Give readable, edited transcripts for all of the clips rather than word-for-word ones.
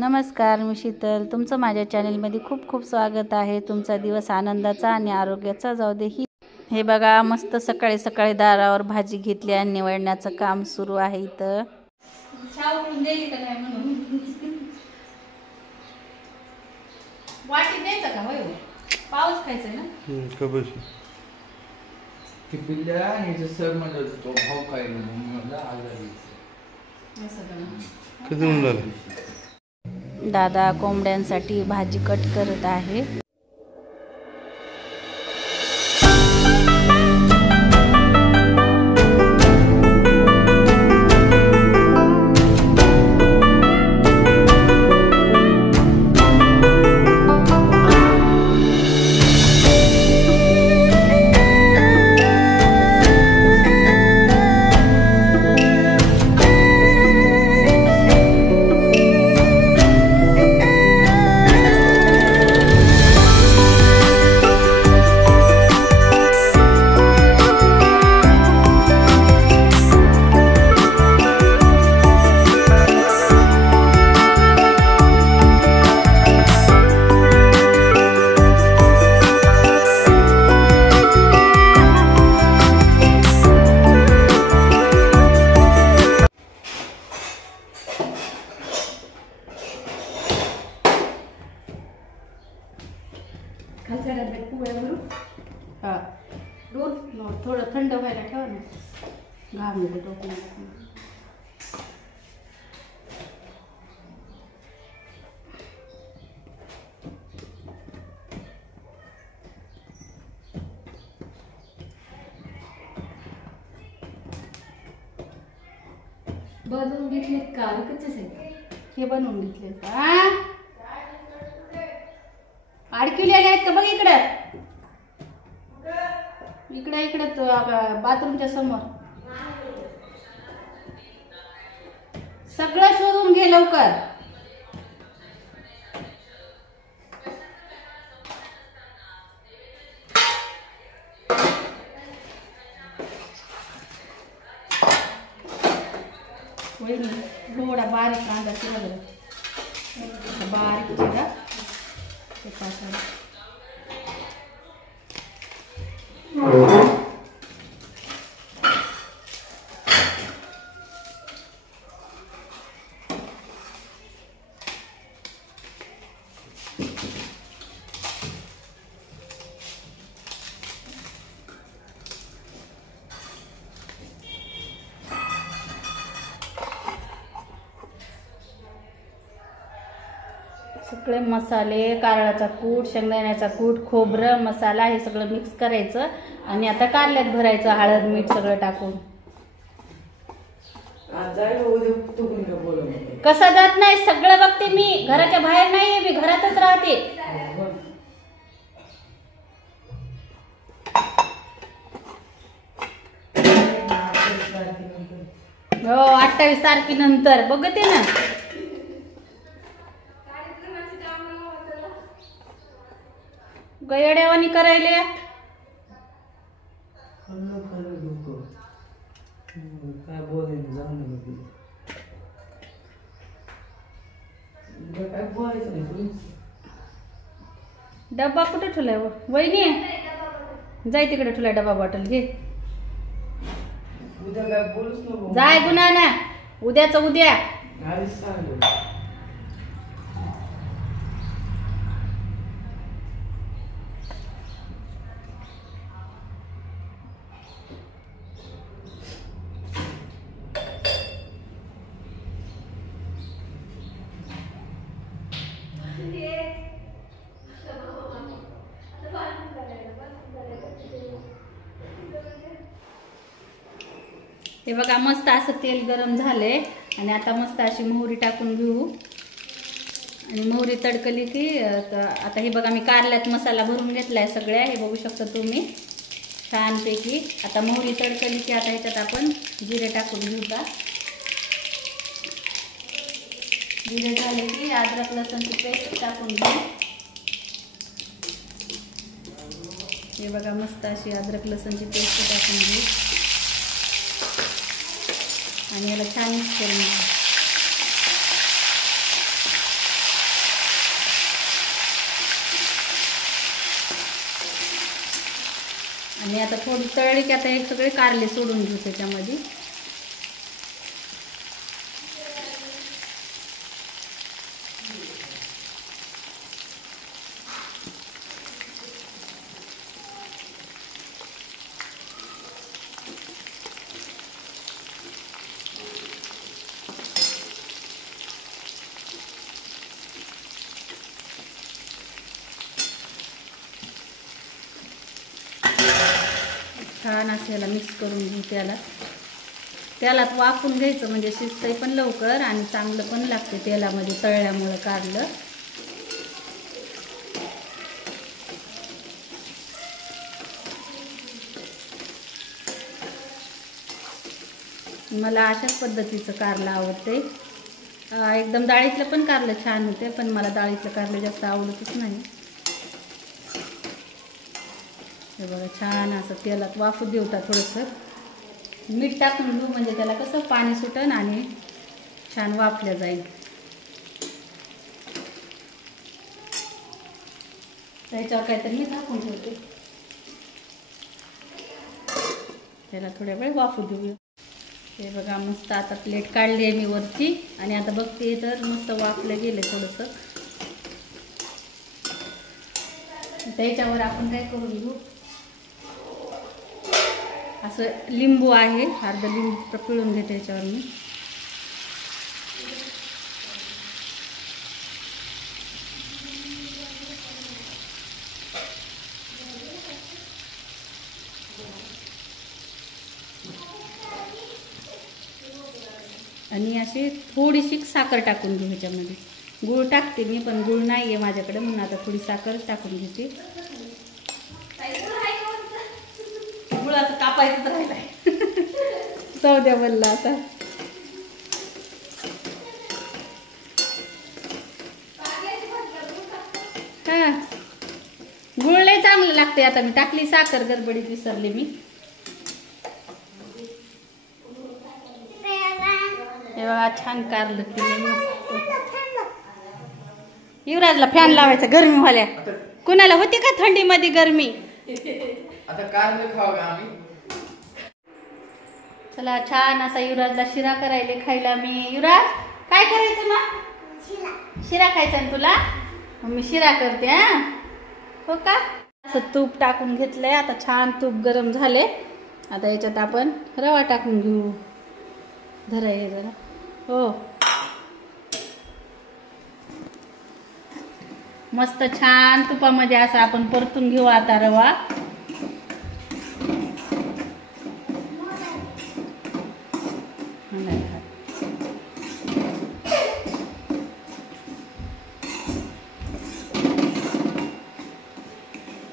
नमस्कार, मी शीतल. तुमचं माझ्या चॅनलमध्ये खूप खूप स्वागत आहे. तुमचा दिवस आनंदाचा आणि आरोग्याचा जाऊ दे. हे बघा, मस्त सकाळी सकाळी दारावर भाजी घेतली आणि निवडण्याचं काम सुरू आहे. इथं वाटी द्यायचं का? होय, पाऊस खायचं ना. सर म्हणलं तो भाऊ काय म्हणलं आजारी. दादा कोंबड्यांसाठी भाजी कट करत आहे. दूध थोडं थंड व्हायला ठेवा ना. घाम नको टोकून. बनवून घेतलेत का? कच्चेच आहे हे बनवून घेतले का? अडकिलेले आहेत का? बघ इकडं इकडे इकडे बाथरूमच्या समोर. सगळं शोधून घे लवकर. थोडा बारीक कांदा चिरा, बारीक चिरा ते टाकायला. सगळे मसाले, कारळाचा कूट, शेंगदाण्याचा कूट, खोबरं, मसाला हे सगळं मिक्स करायचं आणि आता कारल्यात भरायचं. हळद मीठ सगळं टाकून. कसा जात नाही सगळं बघते मी. घराच्या बाहेर नाहीये मी, घरातच राहते. हो, 28 तारखेनंतर बघते ना. गयड्यावानी करायले. काय बोलायचं नाही. डब्बा कुठे ठेवलाय? वहिनी जाय तिकडे ठेवलाय डब्बा. बॉटल घे. उद्या काय बोलूच नको. जाय गुन्हा ना. उद्याच उद्या. हे बघा, मस्त असं तेल गरम झालंय आणि आता मस्त अशी मोहरी टाकून घेऊ. आणि मोहरी तडकली की आता हे बघा, मी कारल्यात मसाला भरून घेतलाय सगळ्या. हे बघू शकता तुम्ही छानपैकी. आता मोहरी तडकली की आता ह्याच्यात आपण जिरे टाकून घेऊ का. जिरे झाले की अद्रक लसूणची पेस्ट टाकून घेऊ. हे बघा, मस्त अशी अद्रक लसूणची पेस्ट टाकून घेऊ. आणि याला छान मिक्स करून घ्या. आणि आता थोडी तळली की आता हे सगळे कारले सोडून घेऊ त्याच्यामध्ये. छान असं याला मिक्स करून घेऊ. त्यालाच वाफून घ्यायचं म्हणजे शिजतंय पण लवकर आणि चांगलं पण लागते तेलामध्ये तळल्यामुळं कारलं. मला अशाच पद्धतीचं कारलं आवडते. एकदम डाळीतलं पण कारलं छान होते, पण मला डाळीतलं कारलं जास्त आवडतच नाही. हे बघा छान असं तेलात वाफू देऊता. थोडंसं मीठ टाकून घेऊ म्हणजे त्याला कसं पाणी सुटन आणि छान वाफल्या जाईल. त्याच्यावर काहीतरी मी टाकून ठेवते. त्याला थोड्या वेळ वाफू देऊया. हे बघा मस्त आता प्लेट काढली आहे मी वरती आणि आता बघते तर मस्त वाफलं गेले थोडंसं. त्याच्यावर आपण काय करून घेऊ, असं लिंबू आहे, अर्ध लिंबू पिळून घेते याच्यावर मी. आणि अशी थोडीशी साखर टाकून घेऊ ह्याच्यामध्ये. गूळ टाकते मी पण गूळ नाही आहे माझ्याकडे म्हणून आता थोडी साखर टाकून घेते. गुळाचं कापायचं राहिलाय. जाऊ द्या बोलला आता. हा गुळ लय चांगलं लागते. आता मी टाकली साखर, गडबडीत विसरले मी. हे बघा छान कारलं केले. युवराजला फॅन लावायचा गरमी व्हायला. कुणाला होती का थंडीमध्ये गरमी? आता कारले खाऊ का आम्ही? चला छान असा युवराजला शिरा करायला खायला मी. युवराज काय करायचं मग? शिरा खायचा ना तुला? मग मी शिरा करते. हा हो का? असं तूप टाकून घेतलंय. आता छान तूप गरम झाले. आता याच्यात आपण रवा टाकून घेऊ. धरा हे जरा. हो मस्त छान तुपामध्ये असं आपण परतून घेऊ आता रवा.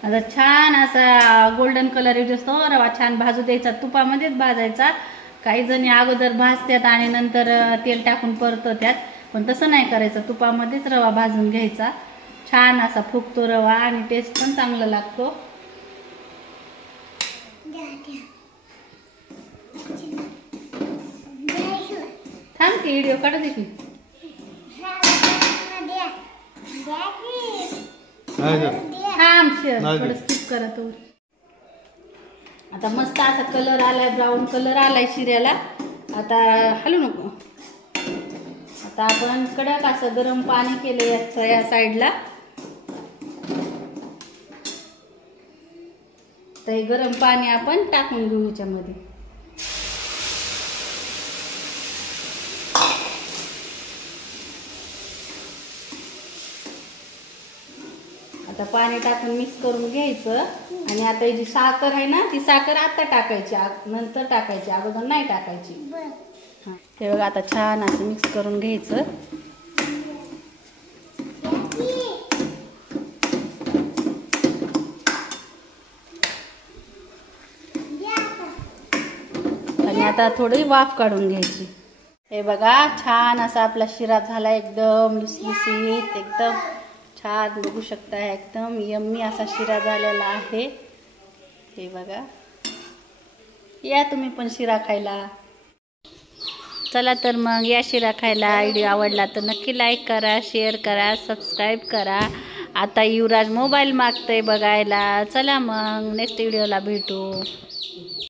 आता छान असा गोल्डन कलर येऊ असतो रवा छान भाजू द्यायचा. तुपामध्येच भाजायचा. काही जणी अगोदर भाजतात आणि नंतर तेल टाकून परततात, पण तसं नाही करायचं. तुपामध्येच रवा भाजून घ्यायचा. छान असा फुगतो रवा आणि टेस्ट पण चांगला लागतो. थांब की व्हिडिओ काढू दे की. थांब थोडं स्किप करा तो. आता मस्त असा कलर आलाय, ब्राऊन कलर आलाय शिऱ्याला. आता हलू नको. आता आपण कडक असं गरम पाणी केलं या साईडला. तर हे गरम पाणी आपण टाकून घेऊ ह्याच्यामध्ये. आता पाणी टाकून मिक्स करून घ्यायचं. आणि आता ही जी साखर आहे ना, ती साखर आता टाकायची, नंतर टाकायची, अगोदर नाही टाकायची. हा ते बघा आता छान असं मिक्स करून घ्यायचं. आणि आता थोडी वाफ काढून घ्यायची. हे बघा छान असा आपला शिरा झाला, एकदम लुसलुसीत, एकदम छान. बघू शकता एकदम यम्मी असा शिरा झालेला आहे. हे बघा, या तुम्ही पण शिरा खायला. चला तर मग या शिरा खायला. व्हिडिओ आवडला तर नक्की लाईक करा, शेअर करा, सबस्क्राईब करा. आता युवराज मोबाईल मागतंय बघायला. चला मग नेक्स्ट व्हिडिओला भेटू.